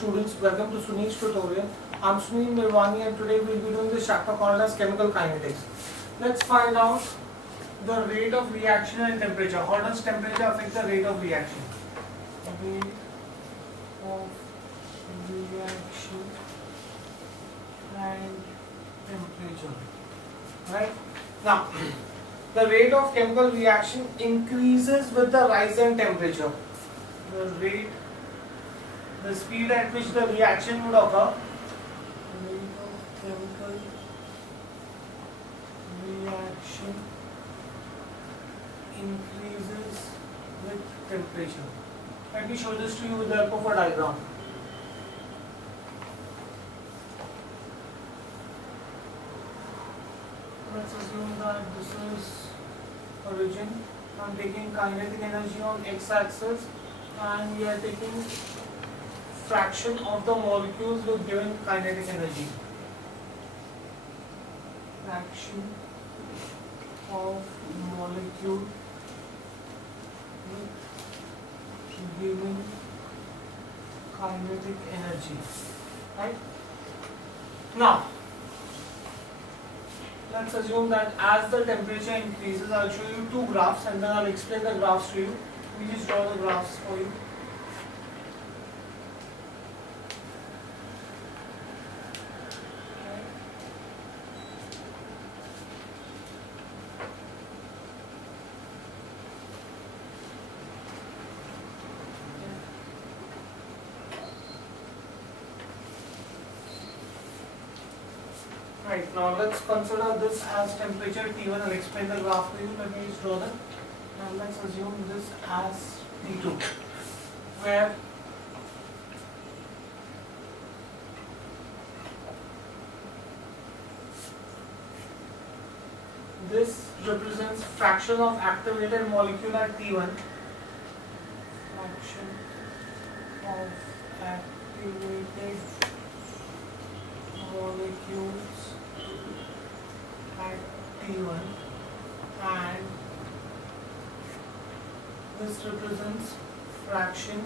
Students, welcome to Sunil's tutorial. I'm Sunil Mirwani and today we'll be doing this chapter called as chemical kinetics. Let's find out the rate of reaction and temperature. How does temperature affect the rate of reaction? Rate of reaction and temperature. Right? Now, the rate of chemical reaction increases with the rise in temperature. The speed at which the reaction would occur, rate of chemical reaction increases with temperature. Let me show this to you with the help of a diagram. Let's assume that this is origin. I'm taking kinetic energy on x-axis and we are taking fraction of the molecules with given kinetic energy. Fraction of molecule with given kinetic energy. Right? Now, let's assume that as the temperature increases, I'll show you two graphs and then I'll explain the graphs to you. We just draw the graphs for you. Right, now let's consider this as temperature T1. I'll explain the graph to you. Let me just draw that. Now let's assume this as T2, where this represents fraction of activated molecule at T1. Fraction of activated molecules at T1, and this represents fraction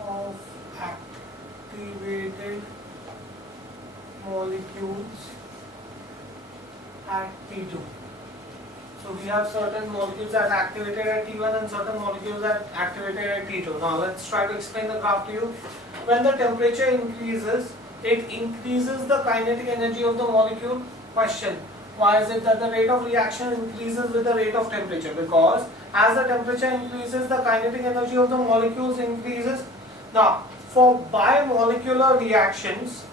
of activated molecules at T2. So we have certain molecules that are activated at T1 and certain molecules that are activated at T2. Now let's try to explain the graph to you. When the temperature increases, it increases the kinetic energy of the molecule. Question: why is it that the rate of reaction increases with the rate of temperature? Because as the temperature increases, the kinetic energy of the molecules increases. Now, for bimolecular reactions,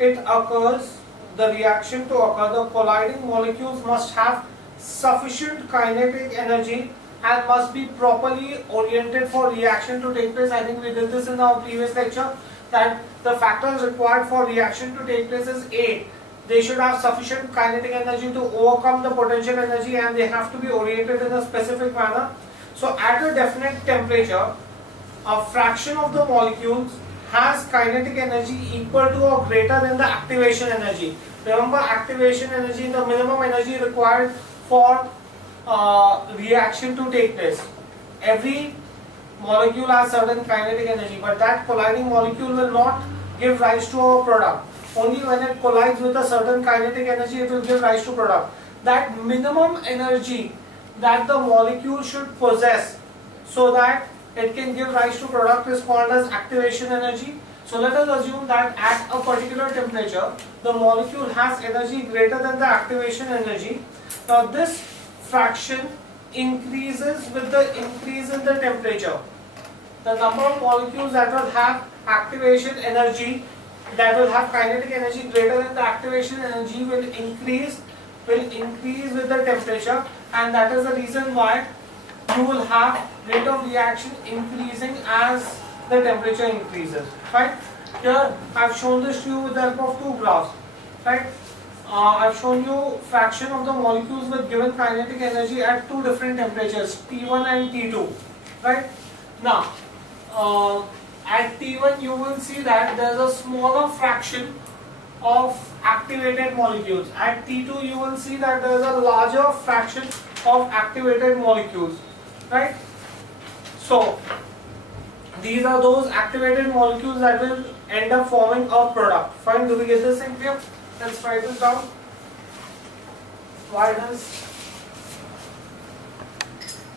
it occurs, the reaction to occur, the colliding molecules must have sufficient kinetic energy and must be properly oriented for reaction to take place. I think we did this in our previous lecture, that the factors required for reaction to take place is A. They should have sufficient kinetic energy to overcome the potential energy and they have to be oriented in a specific manner. So at a definite temperature, a fraction of the molecules has kinetic energy equal to or greater than the activation energy. Remember, activation energy is the minimum energy required for reaction to take place. Every molecule has certain kinetic energy, but that colliding molecule will not give rise to a product. Only when it collides with a certain kinetic energy, it will give rise to product. That minimum energy that the molecule should possess so that it can give rise to product is called as activation energy. So let us assume that at a particular temperature, the molecule has energy greater than the activation energy. Now this fraction increases with the increase in the temperature. The number of molecules that will have activation energy, that will have kinetic energy greater than the activation energy, will increase with the temperature, and that is the reason why you will have rate of reaction increasing as the temperature increases. Right? Here I have shown this to you with the help of two graphs. Right? I have shown you fraction of the molecules with given kinetic energy at two different temperatures, T1 and T2. Right? Now, at T1 you will see that there is a smaller fraction of activated molecules. At T2 you will see that there is a larger fraction of activated molecules. Right? So these are those activated molecules that will end up forming a product. Fine, do we get this thing clear? Let's write this down.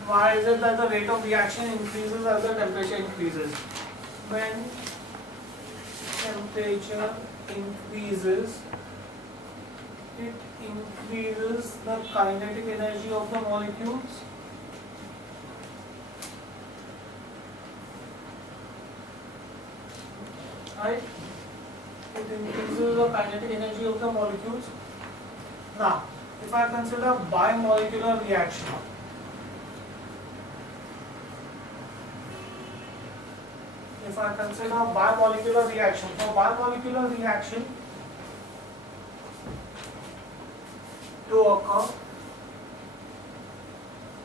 Why is it that the rate of reaction increases as the temperature increases? When temperature increases, it increases the kinetic energy of the molecules. Right? It increases the kinetic energy of the molecules. Now, if I consider bimolecular reaction,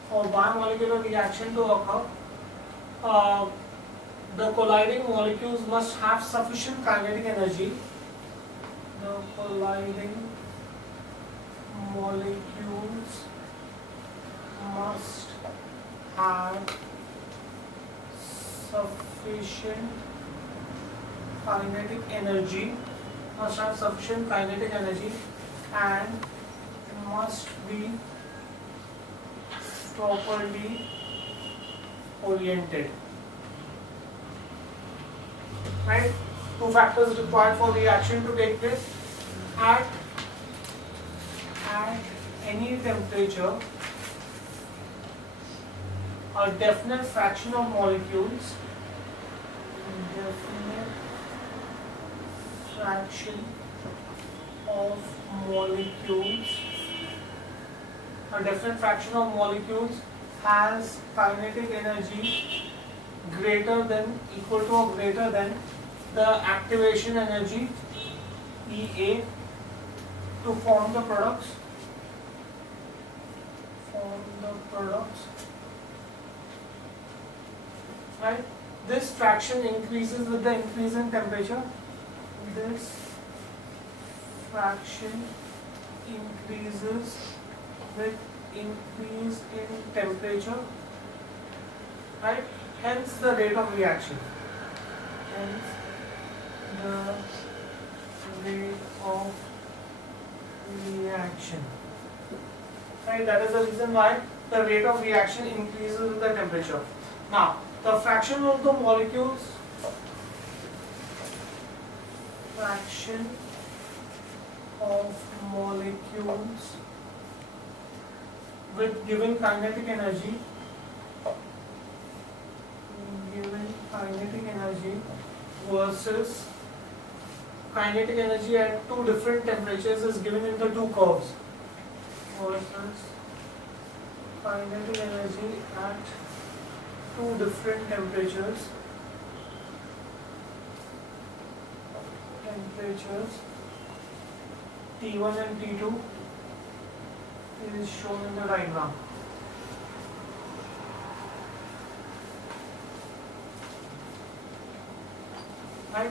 for bimolecular reaction to occur, the colliding molecules must have sufficient kinetic energy. The colliding molecules must have sufficient kinetic energy, and must be properly oriented. Right? Two factors required for reaction to take place. At any temperature, a definite fraction of molecules has kinetic energy greater than, equal to or greater than the activation energy EA to form the products. Right? This fraction increases with the increase in temperature. This fraction increases with increase in temperature. Right? Hence the rate of reaction. Right? That is the reason why the rate of reaction increases with the temperature. Now, the fraction of the molecules, with given kinetic energy versus kinetic energy at two different temperatures is given in the two curves. Versus kinetic energy at two different temperatures T1 and T2 is shown in the diagram. Right?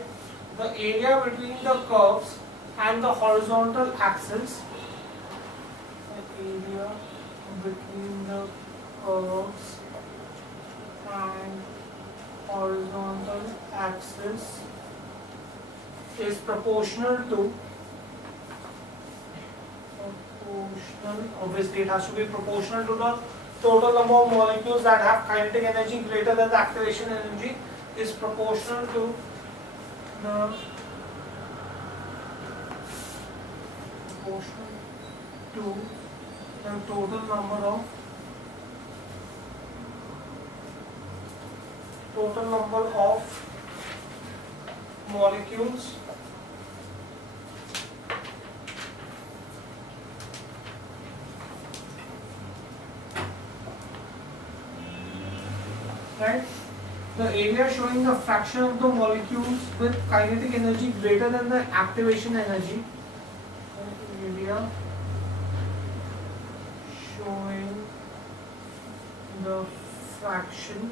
The area between the curves and the horizontal axis, is proportional to, obviously it has to be proportional to the total number of molecules that have kinetic energy greater than the activation energy, is proportional to the total number of molecules right? The area showing the fraction of the molecules with kinetic energy greater than the activation energy. Area showing the fraction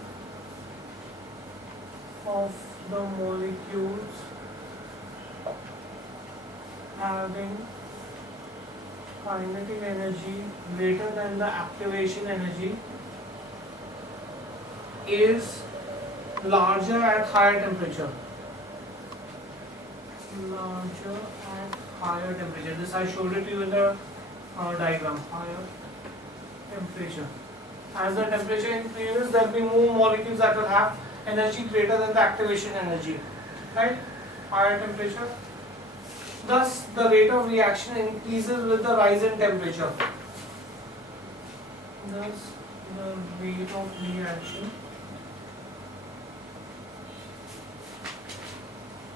of the molecules having kinetic energy greater than the activation energy is larger at higher temperature. Larger at higher temperature. This I showed it to you in the diagram. Higher temperature. As the temperature increases, there will be more molecules that will have energy greater than the activation energy. Right? Higher temperature. Thus, the rate of reaction increases with the rise in temperature. Thus, the rate of reaction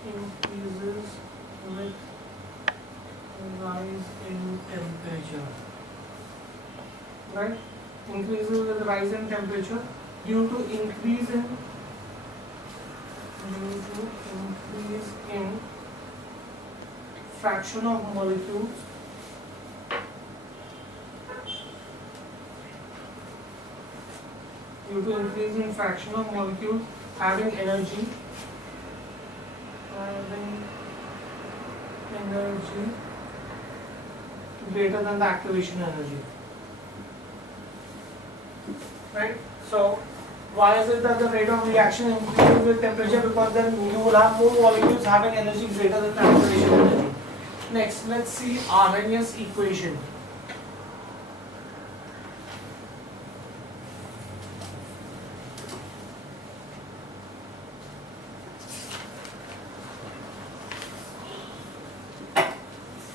increases with rise in temperature. Right? Increases with rise in temperature due to increase in fraction of molecules having energy greater than the activation energy. Right? So, why is it that the rate of reaction increases with temperature? Because then you will have more molecules having energy greater than the activation energy. Next, let's see Arrhenius equation.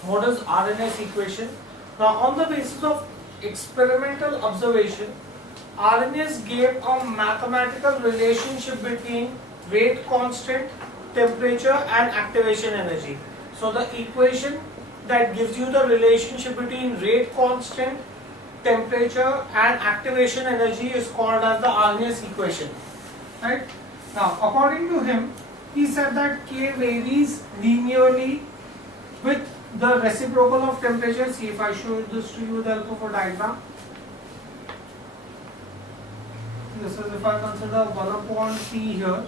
What is Arrhenius equation? Now, on the basis of experimental observation, Arrhenius gave a mathematical relationship between rate constant, temperature and activation energy. So the equation that gives you the relationship between rate constant, temperature and activation energy is called as the Arrhenius equation. Right? Now, according to him, he said that K varies linearly with the reciprocal of temperature. See, if I show this to you with the help of a diagram. This is if I consider 1 upon T here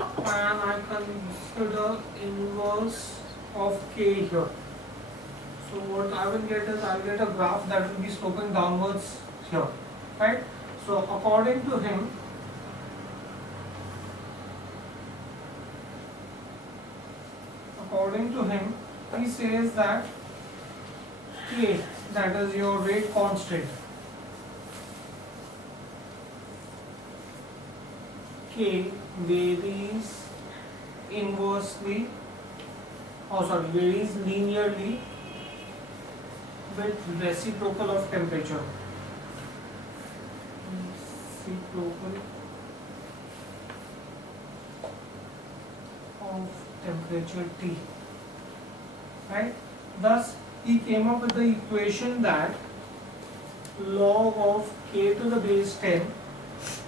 and I consider inverse of K here. So what I will get is I will get a graph that will be sloping downwards here. Right? So according to him, he says that K, that is your rate constant, K varies varies linearly with reciprocal of temperature. Reciprocal of temperature T. Right? Thus, he came up with the equation that log of K to the base 10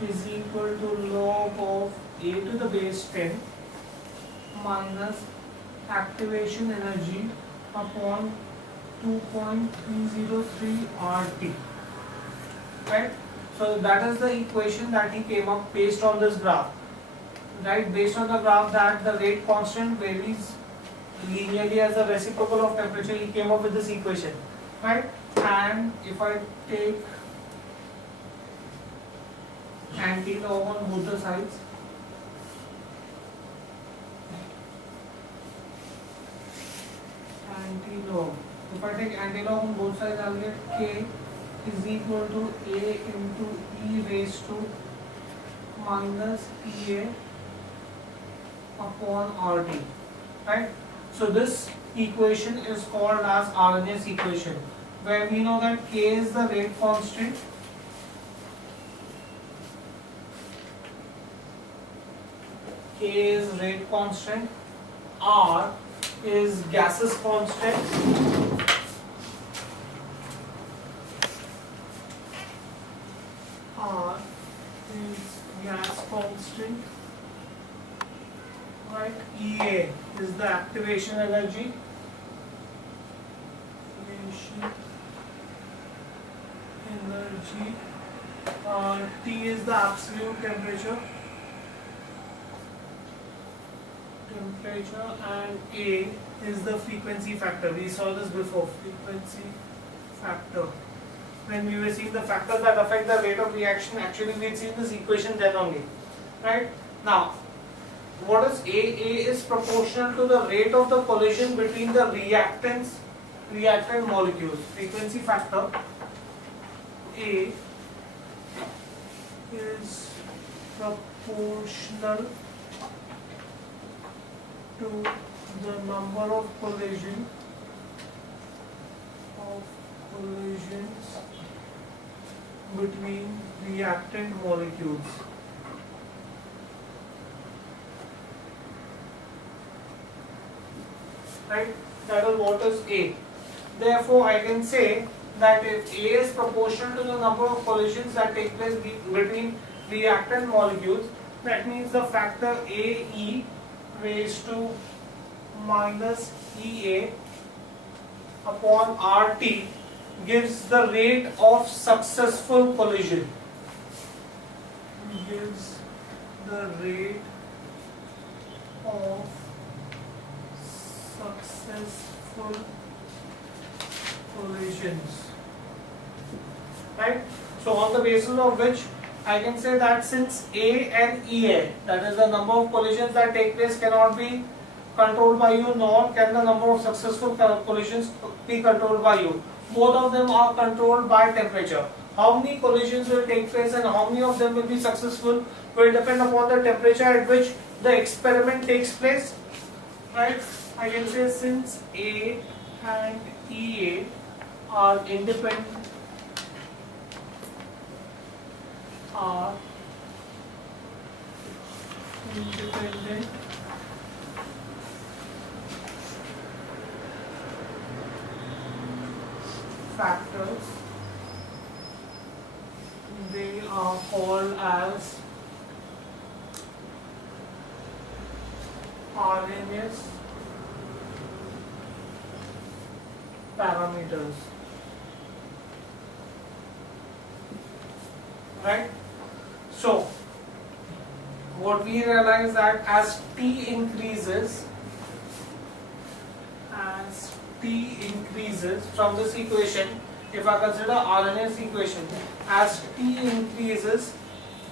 is equal to log of A to the base 10 minus activation energy upon 2.303 RT. Right? So that is the equation that he came up based on this graph. Right? Based on the graph that the rate constant varies linearly as a reciprocal of temperature, he came up with this equation. Right? And if I take anti-log on both the sides, if I take anti-log on both sides, I will get K is equal to A into E raised to minus EA upon RT. Right? So this equation is called as Arrhenius equation, where we know that K is the rate constant, R is gases constant, right? EA is the activation energy, T is the absolute temperature, and A is the frequency factor. We saw this before, frequency factor. When we were seeing the factors that affect the rate of reaction, actually we had seen this equation then only. right? Now, what is A? A is proportional to the rate of the collision between the reactant molecules. Frequency factor A is proportional to the number of collisions between reactant molecules. Right? That is what is A. Therefore, I can say that if A is proportional to the number of collisions that take place between reactant molecules, that means the factor AE raised to minus EA upon RT gives the rate of successful collision. Gives the rate of successful collisions. Right? So on the basis of which I can say that since A and EA, that is the number of collisions that take place, cannot be controlled by you, nor can the number of successful collisions be controlled by you. Both of them are controlled by temperature. How many collisions will take place and how many of them will be successful will depend upon the temperature at which the experiment takes place. Right? I can say since A and EA are independent factors, they are called as RNS parameters. Right? So, what we realize that as T increases from this equation, if I consider RNS equation, as T increases,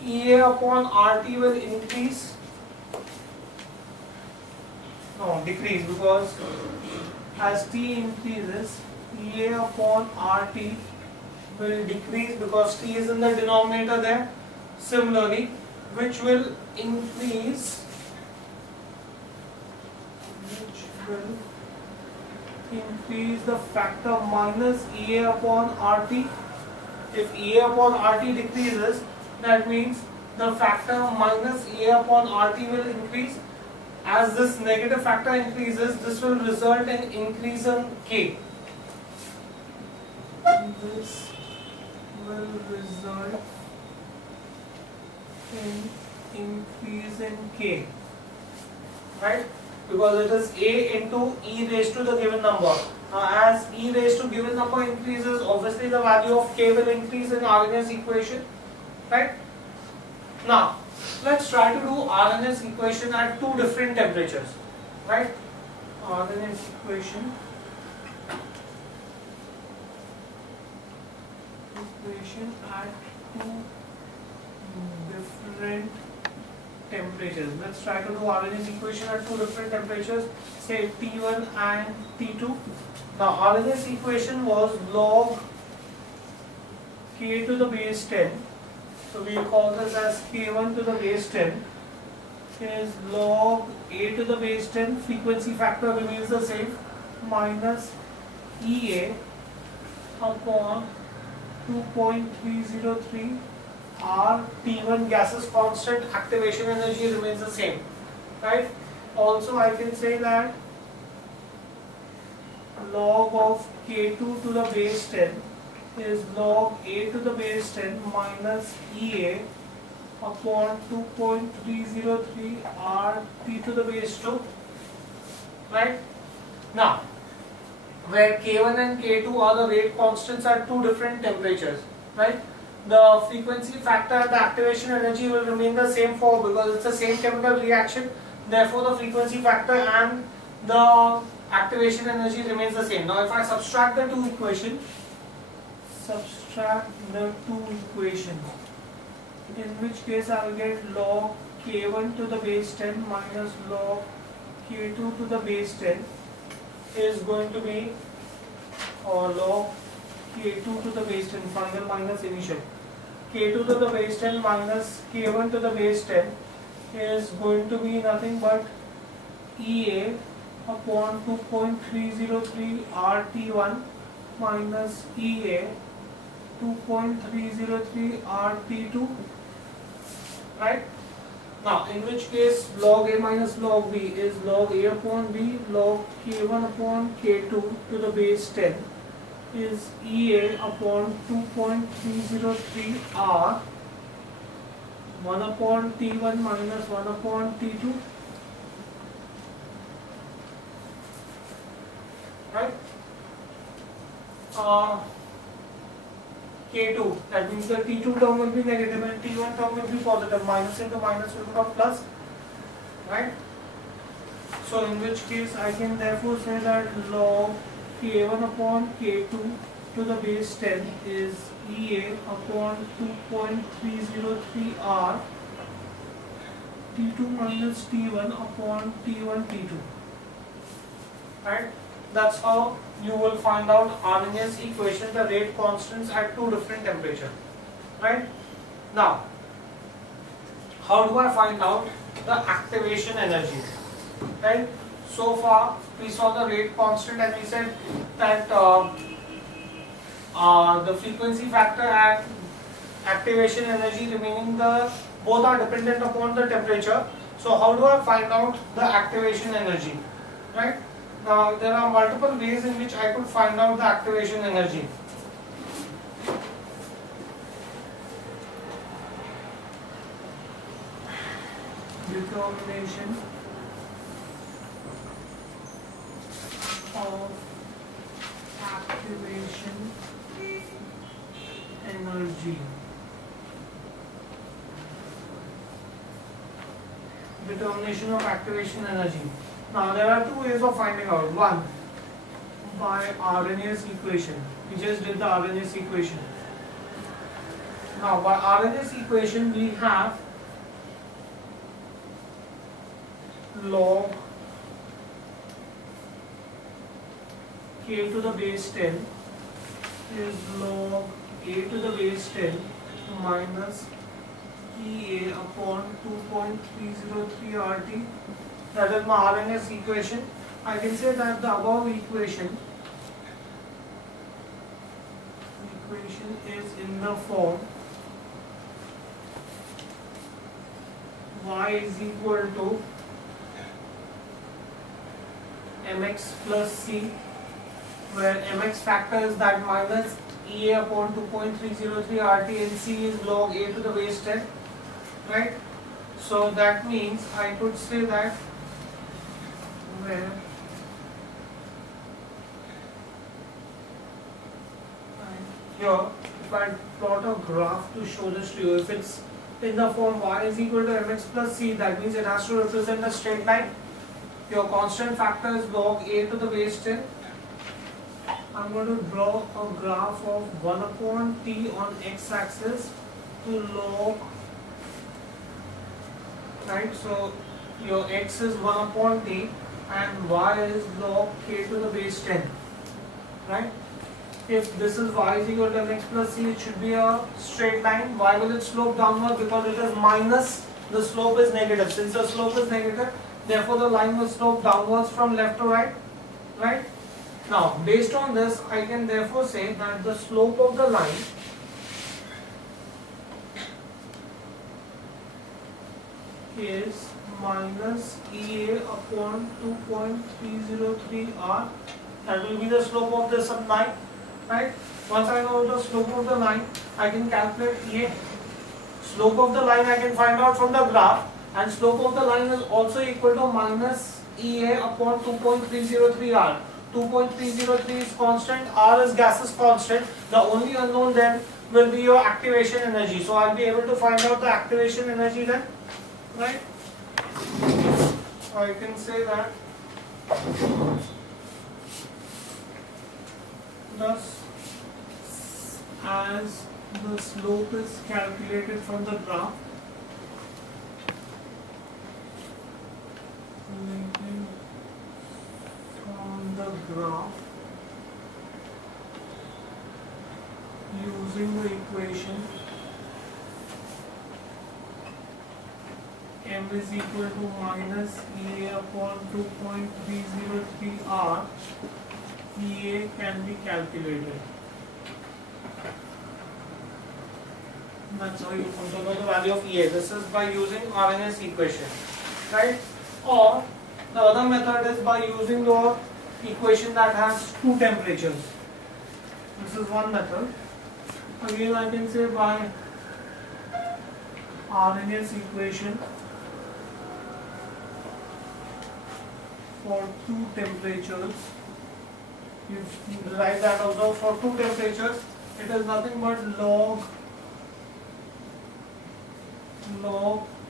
EA upon RT will increase, no, decrease, because as T increases, EA upon RT will decrease because T is in the denominator there. Similarly, which will increase the factor minus EA upon RT. If EA upon RT decreases, that means the factor minus EA upon RT will increase. As this negative factor increases, this will result in increase in K. This will result in increase in K, right? Because it is A into E raised to the given number. As E raised to given number increases, obviously the value of K will increase in RNS equation, right? Now, let's try to do RNS equation at two different temperatures, right? RNS equation at two different temperatures. Let's try to do RNS equation at two different temperatures, say T1 and T2. Now RNS equation was log K to the base 10. So we call this as K1 to the base 10 is log A to the base 10, frequency factor remains the same, minus EA upon 2.303 R T1 gas is constant, activation energy remains the same, right? Also I can say that log of K2 to the base 10 is log A to the base 10 minus EA upon 2.303 R T to the base 2, right? Now, where K1 and K2 are the rate constants at two different temperatures, right? The frequency factor and the activation energy will remain the same for, because it's the same chemical reaction, therefore the frequency factor and the activation energy remains the same. Now if I subtract the two equations, in which case I will get log k1 to the base 10 minus log k2 to the base 10 is going to be log k2 to the base 10, final minus initial. K2 to the base 10 minus k1 to the base 10 is going to be nothing but EA upon 2.303 RT1 minus EA 2.303 RT2, right? Now, in which case log A minus log B is log A upon B, log K1 upon K2 to the base 10 is EA upon 2.303 R 1 upon T1 minus 1 upon T2, right? K2, that means the T2 term will be negative and T1 term will be positive, minus into minus will become plus, right? So in which case I can therefore say that log K1 upon K2 to the base 10 is EA upon 2.303 R T2 minus T1 upon T1 T2, right? That's how you will find out Arrhenius equation, the rate constants at two different temperatures, right? Now, how do I find out the activation energy, right? So far we saw the rate constant and we said that the frequency factor and activation energy remaining both are dependent upon the temperature. So how do I find out the activation energy, right? Now there are multiple ways in which I could find out the activation energy. Determination of activation energy. Determination of activation energy. Now there are two ways of finding out. One, by Arrhenius equation. We just did the Arrhenius equation. Now by Arrhenius equation we have log k to the base 10 is log a to the base 10 minus EA upon 2.303 RT. That is my Arrhenius equation. I can say that the above equation is in the form y is equal to mx plus c, where mx factor is that minus EA upon 2.303 RT and c is log a to the base 10, right? So that means I could say that where here, if I plot a graph to show this to you, if it's in the form y is equal to mx plus c, that means it has to represent a straight line. Your constant factor is log a to the base 10. I'm going to draw a graph of 1 upon t on x axis to log, right? So your x is 1 upon t and y is log k to the base 10, right? If this is y is equal to mx plus c, it should be a straight line. Why will it slope downward? Because it is minus, the slope is negative. Since the slope is negative, therefore the line will slope downwards from left to right, right? Now, based on this, I can therefore say that the slope of the line is minus EA upon 2.303 R. That will be the slope of this line, right? Once I know the slope of the line, I can calculate EA. Slope of the line I can find out from the graph, and slope of the line is also equal to minus EA upon 2.303 R. 2.303 is constant, R is gaseous constant. The only unknown then will be your activation energy. So I'll be able to find out the activation energy then, right? So I can say that thus, as the slope is calculated from the graph, graph using the equation m is equal to minus EA upon 2.303 R, EA can be calculated. That's how you come to know the value of EA. This is by using RNS equation, right? Or the other method is by using the equation that has two temperatures. This is one method. Again, I can say by RNS equation for two temperatures. You write that also for two temperatures. It is nothing but log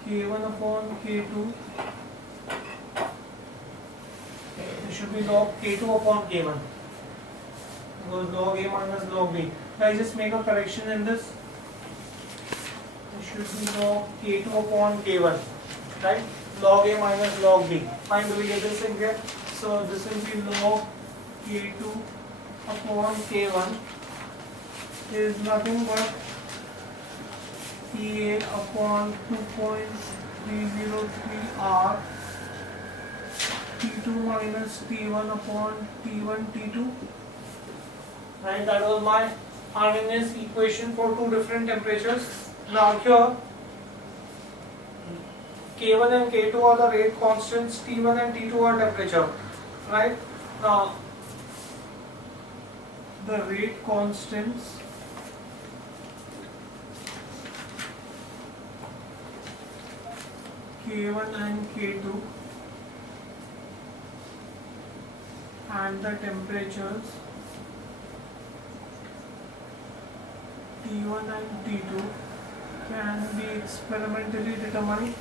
K1 upon K2. It should be log K2 upon K1. Because log A minus log B. I just make a correction in this. It should be log K2 upon K1. Right? Log A minus log B. Fine, do we get this in here? So this will be log K2 upon K1 is nothing but EA upon 2.303 R T2 minus T1 upon T1 T2. Right, that was my RNS equation for two different temperatures. Now here K1 and K2 are the rate constants, T1 and T2 are temperature. Right, now the rate constants K1 and K2 and the temperatures T1 and T2 can be experimentally determined.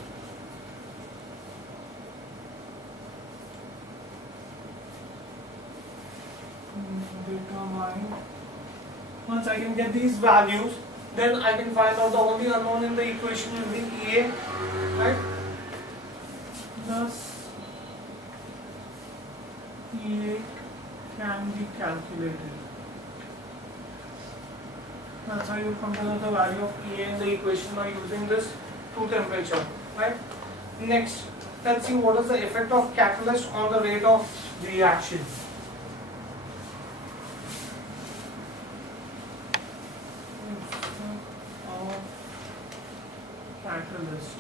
Once I can get these values, then I can find out the only unknown in the equation will be EA, right? Thus, EA can be calculated. That's how you come to know the value of EA in the equation by using this two temperature, right? Next, let's see what is the effect of catalyst on the rate of reaction. Catalyst.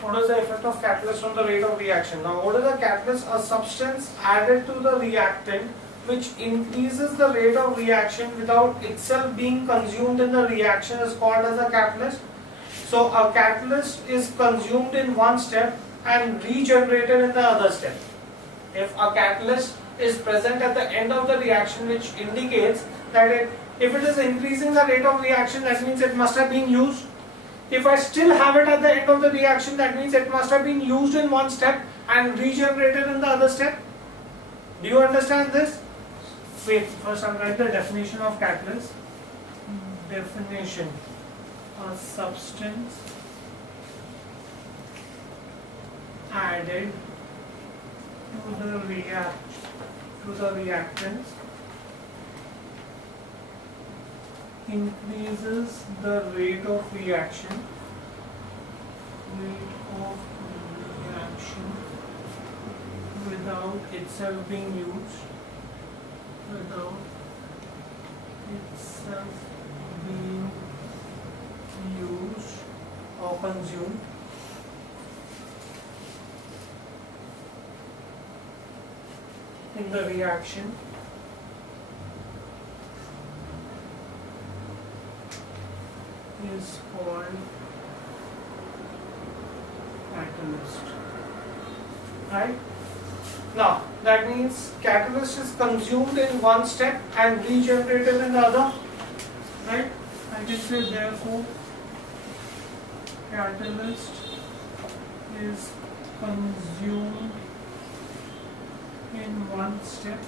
What is the effect of catalyst on the rate of reaction? Now, what is a catalyst? A substance added to the reactant which increases the rate of reaction without itself being consumed in the reaction is called as a catalyst. So, a catalyst is consumed in one step and regenerated in the other step. If a catalyst is present at the end of the reaction, which indicates that if it is increasing the rate of reaction, that means it must have been used. If I still have it at the end of the reaction, that means it must have been used in one step and regenerated in the other step. Do you understand this? Wait, first I'll write the definition of catalyst. Definition: a substance added to the reactants increases the rate of reaction without itself being used or consumed. In the reaction is called catalyst. Right? Now, that means catalyst is consumed in one step and regenerated in the other. Right? I can say therefore catalyst is consumed in one step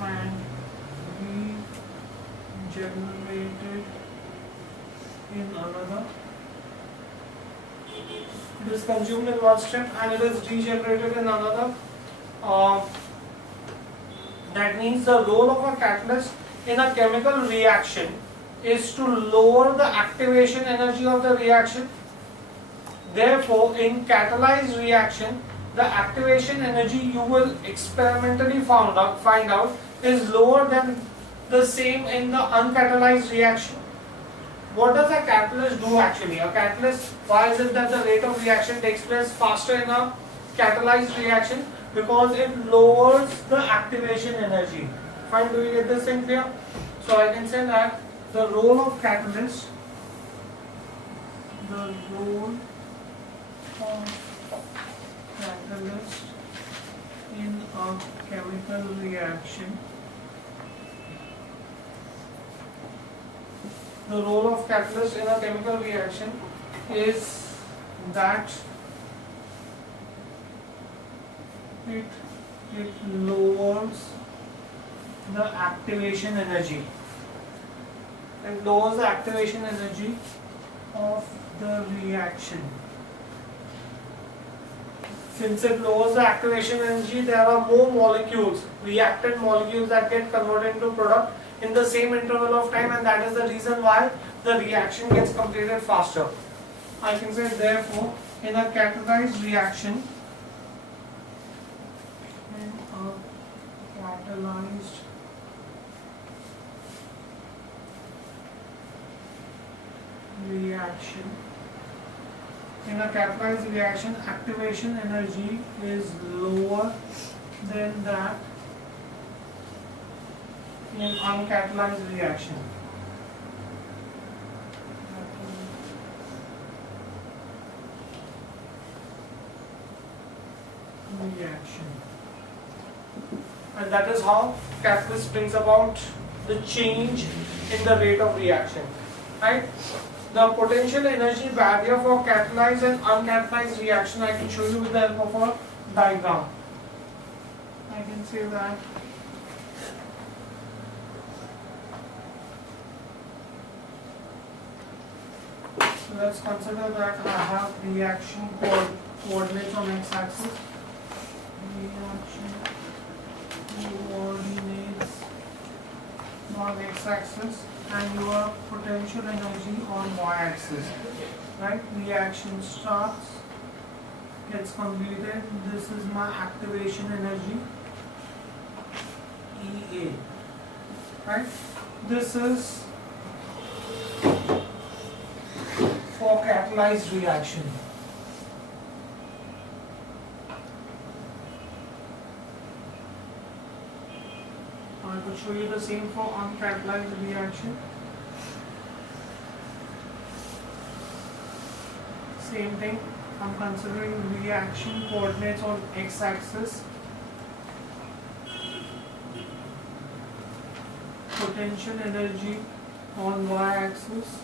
and regenerated in another. It is consumed in one step and it is regenerated in another. That means the role of a catalyst in a chemical reaction is to lower the activation energy of the reaction. Therefore, in catalyzed reaction, the activation energy you will experimentally find out is lower than the same in the uncatalyzed reaction. What does a catalyst do actually? A catalyst, why is it that the rate of reaction takes place faster in a catalyzed reaction? Because it lowers the activation energy. Fine, do you get this thing clear? So I can say that the role of catalyst, in a chemical reaction, the role of catalyst in a chemical reaction is that it lowers the activation energy. It lowers the activation energy of the reaction. Since it lowers the activation energy, there are more molecules, reactant molecules that get converted into product in the same interval of time, and that is the reason why the reaction gets completed faster. I can say therefore, in a catalyzed reaction, in a catalyzed reaction, activation energy is lower than that in uncatalyzed reaction. And that is how catalyst brings about the change in the rate of reaction. Right? The potential energy barrier for catalyzed and uncatalyzed reaction, I can show you with the help of a diagram. I can say that so let's consider that I have reaction coordinates on x-axis. Reaction coordinates on x-axis and your potential energy on y-axis. Right? Reaction starts, gets completed. This is my activation energy, EA. Right? This is for catalyzed reaction. I could show you the same for uncatalyzed reaction. Same thing, I'm considering reaction coordinates on x-axis, potential energy on y-axis,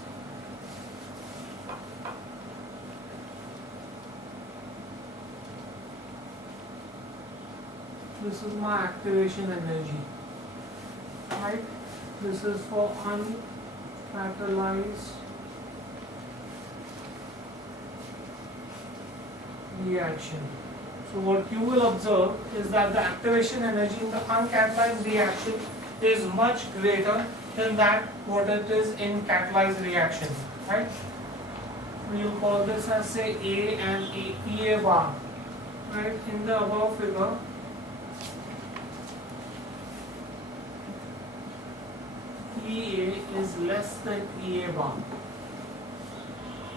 this is my activation energy. Right? This is for uncatalyzed reaction. So what you will observe is that the activation energy in the uncatalyzed reaction is much greater than that what it is in catalyzed reaction. Right? We will call this as say A and EA bar. Right? In the above figure, EA is less than EA bar.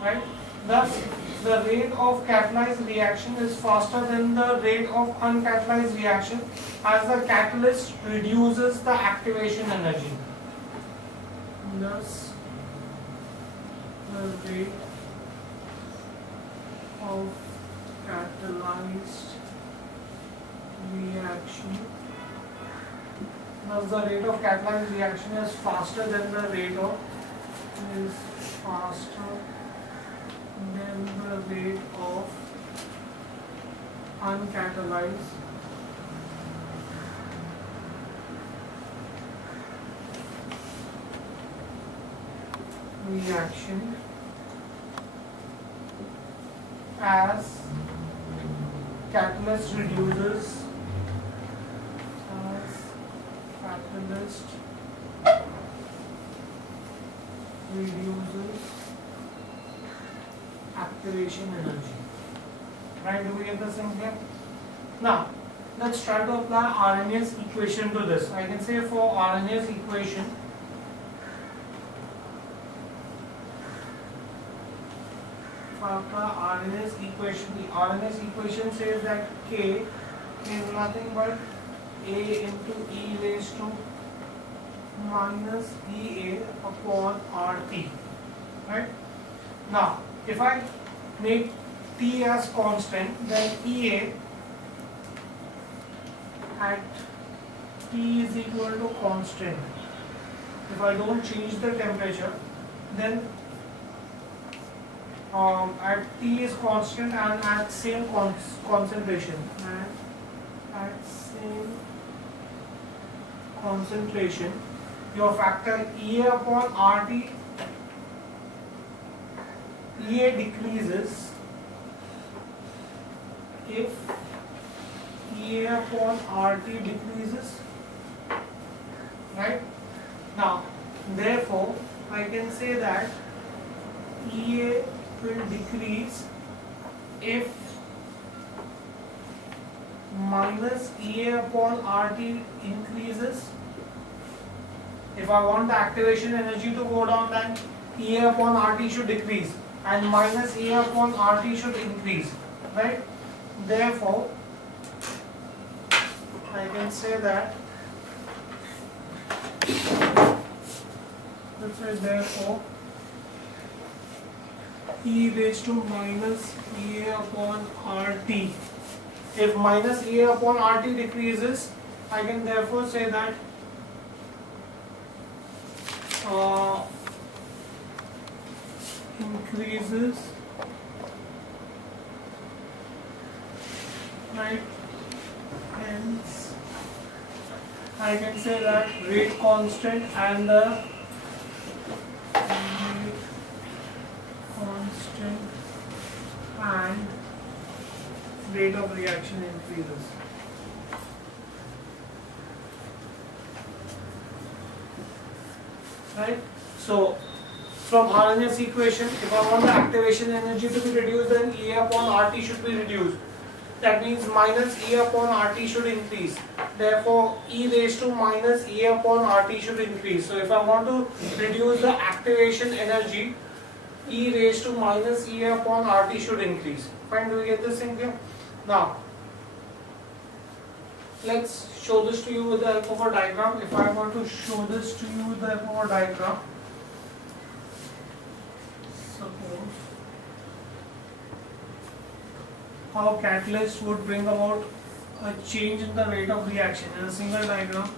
Right? Thus, the rate of catalyzed reaction is faster than the rate of uncatalyzed reaction as the catalyst reduces the activation energy. Thus, the rate of catalyzed reaction Thus, the rate of catalyzed reaction is faster than the rate of uncatalyzed reaction. as catalyst reduces as catalyst reduces activation energy. Right, do we get this in here? Now, let's try to apply Arrhenius equation to this. I can say for Arrhenius equation, if I apply Arrhenius equation, the Arrhenius equation says that K is nothing but A into E raised to minus EA upon RT. Right? Now, if I make T as constant, then EA at T is equal to constant. If I don't change the temperature, then at T is constant and at same concentration, and at same concentration, your factor EA upon RT, EA decreases if EA upon RT decreases, right? Now, therefore, I can say that EA will decrease if minus EA upon RT increases. If I want the activation energy to go down, then EA upon RT should decrease and minus EA upon RT should increase, right? Therefore, I can say that therefore E raised to minus EA upon RT. If minus EA upon RT decreases, I can therefore say that increases, right? Hence, I can say that rate constant and the rate constant and rate of reaction increases. Right? So, from Arrhenius equation, if I want the activation energy to be reduced, then EA upon RT should be reduced. That means minus E upon RT should increase. Therefore, E raised to minus E upon RT should increase. So, if I want to reduce the activation energy, E raised to minus E upon RT should increase. Fine, do we get this thing here? Now, let's show this to you with the help of a diagram. If I want to show this to you with the help of a diagram, suppose how catalyst would bring about a change in the rate of reaction in a single diagram,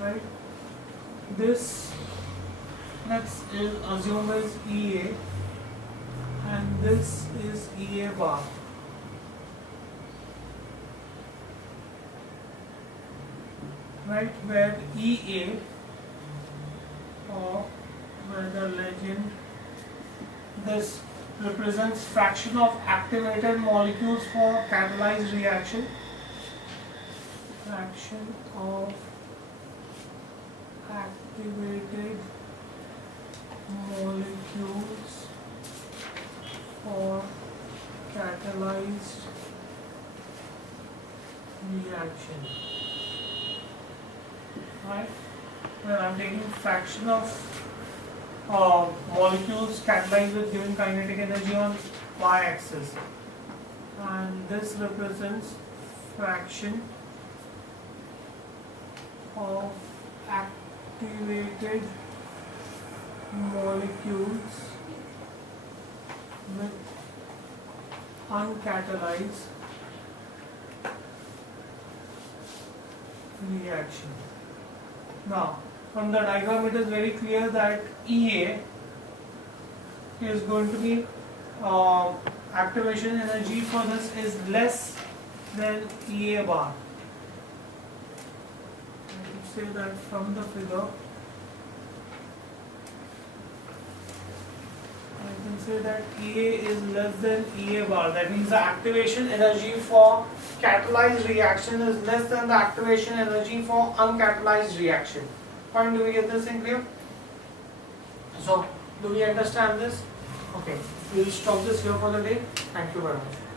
right? This, let's assume is EA and this is EA bar. Right, where EA, or where the legend, this represents fraction of activated molecules for catalyzed reaction, fraction of activated molecules for catalyzed reaction. Right, where I'm taking fraction of molecules catalyzed with given kinetic energy on y-axis, and this represents fraction of activated molecules with uncatalyzed reaction. Now, from the diagram it is very clear that EA is going to be activation energy for this is less than EA bar. I can say that from the figure. I can say that EA is less than EA bar. That means the activation energy for catalyzed reaction is less than the activation energy for uncatalyzed reaction. Fine, do we get this in clear? So, do we understand this? Okay, we'll stop this here for the day. Thank you very much.